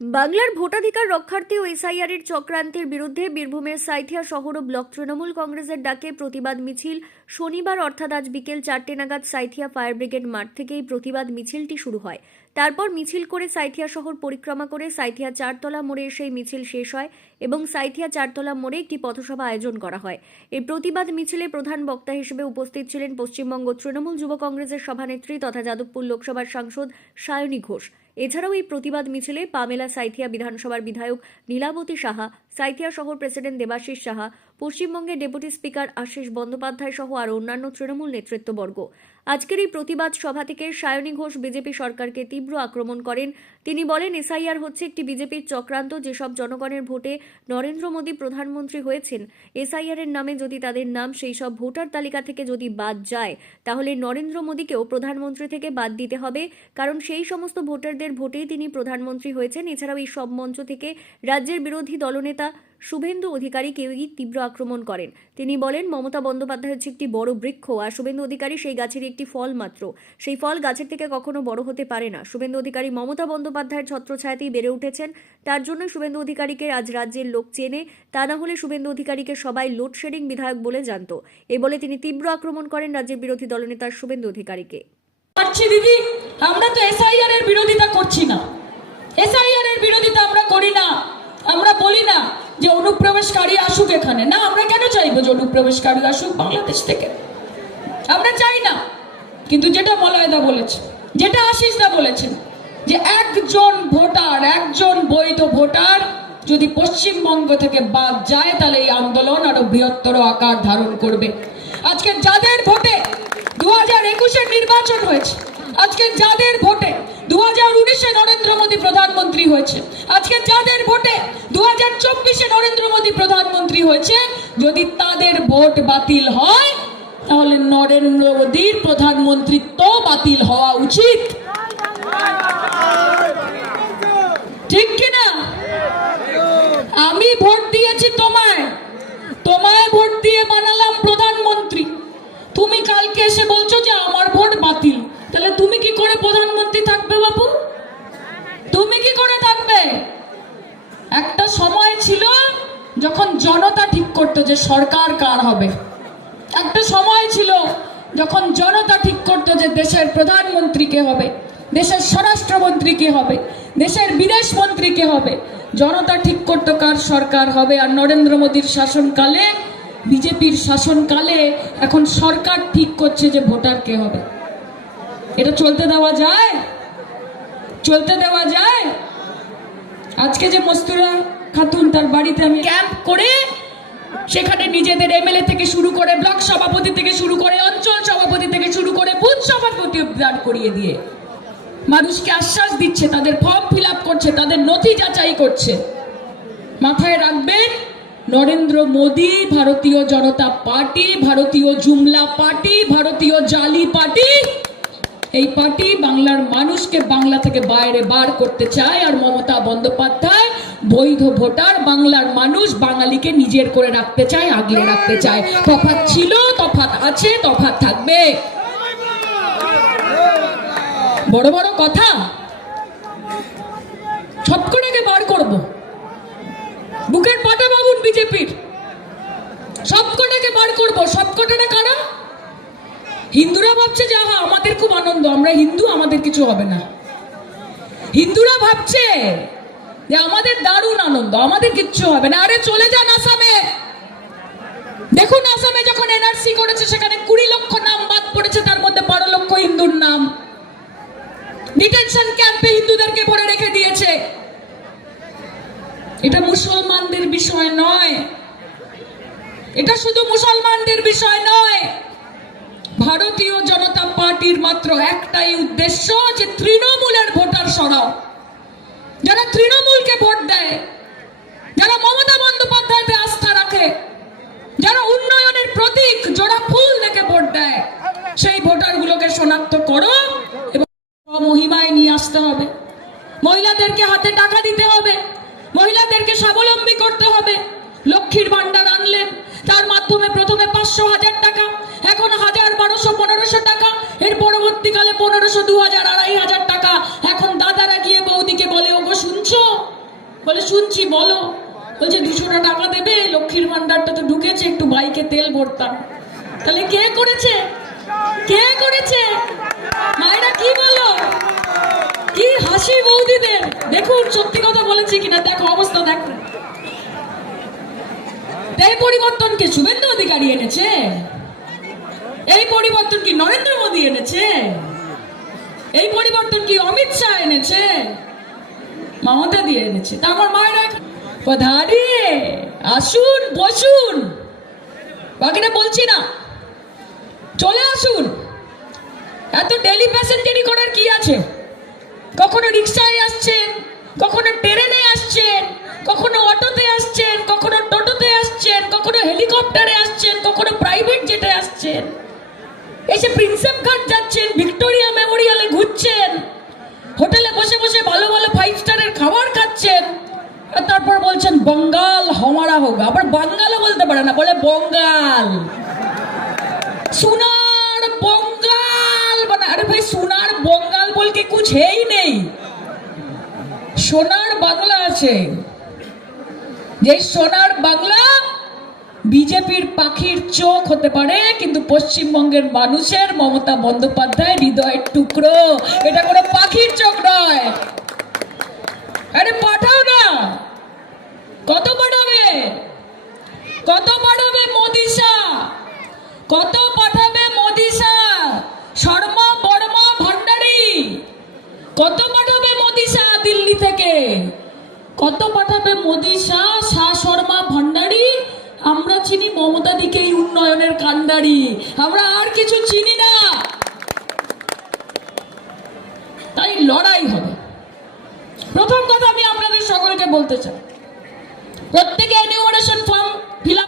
বাংলার ভোটাধিকার রক্ষার্থে ও এসআইআর এর চক্রান্তের বিরুদ্ধে বীরভূমের সাইথিয়া শহর ও ব্লক তৃণমূল কংগ্রেসের ডাকে প্রতিবাদ মিছিল। শনিবার অর্থাৎ আজ বিকেল চারটে নাগাদ সাইথিয়া ফায়ার ব্রিগেড মাঠ থেকে এই প্রতিবাদ মিছিলটি শুরু হয়। তারপর মিছিল করে সাইথিয়া শহর পরিক্রমা করে সাইথিয়া চারতলা মোড়ে এসে মিছিল শেষ হয় এবং সাইথিয়া চারতলা মোড়ে একটি পথসভা আয়োজন করা হয়। এই প্রতিবাদ মিছিলে প্রধান বক্তা হিসেবে উপস্থিত ছিলেন পশ্চিমবঙ্গ তৃণমূল যুব কংগ্রেসের সভানেত্রী তথা যাদবপুর লোকসভার সাংসদ সায়নী ঘোষ। এছাড়াও এই প্রতিবাদ মিছিলে পামেলা সাইথিয়া বিধানসভার বিধায়ক নীলাবতী সাহা, সাইথিয়া শহর প্রেসিডেন্ট দেবাশিস সাহা পশ্চিমবঙ্গের ডেপুটি স্পিকার আশিস বন্দ্যোপাধ্যায় সহ আরও অন্যান্য তৃণমূল নেতৃত্ববর্গ। আজকের এই প্রতিবাদ সভা থেকে সায়নী ঘোষ বিজেপি সরকারকে তীব্র আক্রমণ করেন। তিনি বলেন, এসআইআর হচ্ছে একটি বিজেপির চক্রান্ত, যেসব জনগণের ভোটে নরেন্দ্র মোদী প্রধানমন্ত্রী হয়েছেন। এসআইআর এর নামে যদি তাদের নাম সেই সব ভোটার তালিকা থেকে যদি বাদ যায়, তাহলে নরেন্দ্র মোদীকেও প্রধানমন্ত্রী থেকে বাদ দিতে হবে। কারণ সেই সমস্ত ভোটারদের ভোটেই তিনি প্রধানমন্ত্রী হয়েছেন। এছাড়াও এই সব মঞ্চ থেকে রাজ্যের বিরোধী দলনেতা শুভেন্দু অধিকারী কেউই তীব্র আক্রমণ করেন। তিনি বলেন, মমতা বন্দ্যোপাধ্যায় হচ্ছে একটি বড় বৃক্ষ আর শুভেন্দু অধিকারী সেই গাছের একটি ফল মাত্র। সেই ফল গাছের থেকে কখনো বড় হতে পারে না। শুভেন্দু অধিকারী মমতা বন্দ্যোপাধ্যায়ের ছত্রছায়াতেই বেড়ে উঠেছেন। তার জন্য শুভেন্দু অধিকারীকে আজ রাজ্যের লোক চেনে, তা না হলে শুভেন্দু অধিকারীকে সবাই লোডশেডিং বিধায়ক বলে জানত। এ বলে তিনি তীব্র আক্রমণ করেন রাজ্যের বিরোধী দলনেতা শুভেন্দু অধিকারীকে। দিদি, আমরা তো এসআইআর এর বিরোধিতা করছি না। এসআইআর এর বিরোধিতা আমরা করি না, আমরা বলি না। যে অনুপ্রবেশকারী আসুক এখানে। না, আমরা কেন চাইব যে অনুপ্রবেশকারী আসুক বাংলাদেশ থেকে? আমরা চাই না। কিন্তু যেটা মলয়দা বলেছে, যেটা আশিসদা বলেছেন, যে একজন ভোটার, একজন বৈধ ভোটার যদি পশ্চিমবঙ্গ থেকে বাদ যায়, তাহলে এই আন্দোলন আরও বৃহত্তর আকার ধারণ করবে। আজকে যাদের ভোটে দু হাজার একুশের নির্বাচন হয়েছে, আজকে যাদের ভোটে দু উনিশে নরেন্দ্র মোদী প্রধানমন্ত্রী হয়েছে। আজকে যাদের ভোটে দু হাজার চব্বিশে নরেন্দ্র মোদী প্রধানমন্ত্রী হয়েছে, যদি তাদের ভোট বাতিল হয়, তাহলে নরেন্দ্র মোদীর প্রধানমন্ত্রিত্ব বাতিল হওয়া উচিত। ঠিক কিনা? আমি ভোট দিয়েছি তোমায়। তোমায় ভোট দিয়ে বানালাম প্রধানমন্ত্রী। তুমি কালকে এসে বলছো যে আমার ভোট বাতিল। তাহলে তুমি কি করে প্রধানমন্ত্রী বাবু? তুমি কি করে থাকবে? একটা সময় ছিল যখন জনতা ঠিক করতো যে সরকার কার হবে। একটা সময় ছিল যখন জনতা ঠিক করতো যে দেশের প্রধানমন্ত্রী কে হবে, দেশের স্বরাষ্ট্রমন্ত্রী কে হবে, দেশের বিদেশ মন্ত্রী কে হবে। জনতা ঠিক করতো কার সরকার হবে। আর নরেন্দ্র মোদীর শাসনকালে, বিজেপির শাসনকালে এখন সরকার ঠিক করছে যে ভোটার কে হবে। এটা চলতে দেওয়া যায়? চলতে দেওয়া যায়? আজকে যে মস্তুরা খাতুন তার বাড়িতে আমি ক্যাম্প করে সেখানে নিজেদের এমএলএ থেকে শুরু করে ব্লক সভাপতি থেকে শুরু করে অঞ্চল সভাপতি থেকে শুরু করে বুথ সভাপতি দাঁড় করিয়ে দিয়ে মানুষকে আশ্বাস দিচ্ছে, তাদের ফর্ম ফিল করছে, তাদের নথি যাচাই করছে। মাথায় রাখবেন, নরেন্দ্র মোদী ভারতীয় জনতা পার্টি, ভারতীয় জুমলা পার্টি, ভারতীয় জালি পার্টি এই পার্টি বাংলার মানুষকে বাংলা থেকে বাইরে বার করতে চায় আর মমতা বন্দ্যোপাধ্যায় বৈধ ভোটার, বাংলার মানুষ বাঙালিকে নিজের করে রাখতে চায়, আগলে রাখতে চায়। তফাত ছিল তফাত আছে তফাত থাকবে। বড় বড় কথা। সবকটাকে বার করব। বুকের পাটা বাবুন বিজেপির। সবকটাকে বার করব। সবকটাটা কারা? হিন্দুরা ভাবছে যে আমাদের খুব আনন্দ, আমরা হিন্দু, আমাদের কিছু হবে না। হিন্দুরা ভাবছে যে, আমাদের দারুণ আনন্দ, আমাদের কিচ্ছু হবে না। আরে, চলে যান আসামে। দেখুন আসামে যখন এনআরসি করেছে, সেখানে কুড়ি লক্ষ নাম বাদ পড়েছে, তার মধ্যে বারো লক্ষ হিন্দুর নাম। ডিটেনশন ক্যাম্পে হিন্দুদেরকে ভরে রেখে দিয়েছে। এটা মুসলমানদের বিষয় নয়। এটা শুধু মুসলমানদের বিষয় নয়। ভারতীয় জনতা পার্টির মাত্র একটাই উদ্দেশ্য যে তৃণমূলের ভোটার সরাও। যারা তৃণমূলকে ভোট দেয়, যারা মমতা বন্দ্যোপাধ্যায়তে আস্থা রাখে, যারা উন্নয়নের প্রতীক জোড়া ফুল দেখে ভোট দেয়, সেই ভোটারগুলোকে শনাক্ত করো এবং মহিমায় নিয়ে আসতে হবে। মহিলাদেরকে হাতে টাকা দিতে হবে, মহিলাদেরকে স্বাবলম্বী করতে হবে হাজার পনেরোশো টাকা, এর পরবর্তীকালে পনেরোশো, দু হাজার, আড়াই হাজার টাকা। এখন দাদারা গিয়ে বৌদিকে বলে, ওগো, শুনছো? বলে, শুনছি, বলো। বলছে, দুশোটা টাকা দেবে, লক্ষ্মীর ভান্ডারটা তো ঢুকেছে, একটু বাইকে তেল ভরতাম। তাহলে কে করেছে? কে করেছে? মায়েরা কি বলো? কি হাসি বৌদিদের? দেখুন, সত্যি কথা বলেছি কিনা, দেখো, অবস্থা দেখো। এই পরিবর্তন কি শুভেন্দু অধিকারী এনেছে। এই পরিবর্তন কি নরেন্দ্র মোদী এনেছে? এই পরিবর্তন কি অমিত শাহ এনেছে? মমতা দিয়ে এনেছে। তা আমার মায়েরা প্রধানী, আসুন, বসুন। বাকিটা বলছি না। চলে আসুন। এত ডেলি প্যাসেঞ্জারি করার কি আছে? কখনো রিক্সায় আসছেন, কখনো ট্রেনে আসছেন, কখনো অটোতে আসছেন, কখনো টোটোতে আসছেন, কখনো হেলিকপ্টারে আসছেন, কখনো প্রাইভেট জেটে আসছেন। এসে প্রিন্সেপ ঘাট যাচ্ছেন ভিক্টোরিয়া মেমোরিয়ালে ঘুরছেন। হোটেলে বসে বসে ভালো ভালো ফাইভ স্টারের খাবার খাচ্ছেন। তারপর বলছেন, বঙ্গাল হমারা হোক। আবার বাঙ্গালও বলতে পারে না, বলে বঙ্গাল। সোনার বঙ্গাল মানে আরে ভাই, সোনার বঙ্গাল বলকে কুছ হেই নেই। সোনার বাংলা আছে। যে সোনার বাংলা বিজেপির পাখির চোখ হতে পারে, কিন্তু পশ্চিমবঙ্গের মানুষের মমতা বন্দ্যোপাধ্যায় হৃদয়ের টুকরো। এটা কোনো পাখির চোখ নয়। আরে পাঠাও না। কত পাঠাবে? কত পাঠাবে মোদি কত পাঠাবে মোদি শর্মা, বর্মা, ভান্ডারী? কত পাঠাবে মোদি দিল্লি থেকে? কত পাঠাবে মোদি শাহ শাহ, শর্মা, ভান্ডারী? আমরা চিনি মমতা দিকে উন্নয়নের কান্ডারি আমরা আর কিছু চিনি না। তাই লড়াই হবে। প্রথম কথা আমি আপনাদের সকলকে বলতে চাই। প্রত্যেকে ফর্ম ফিল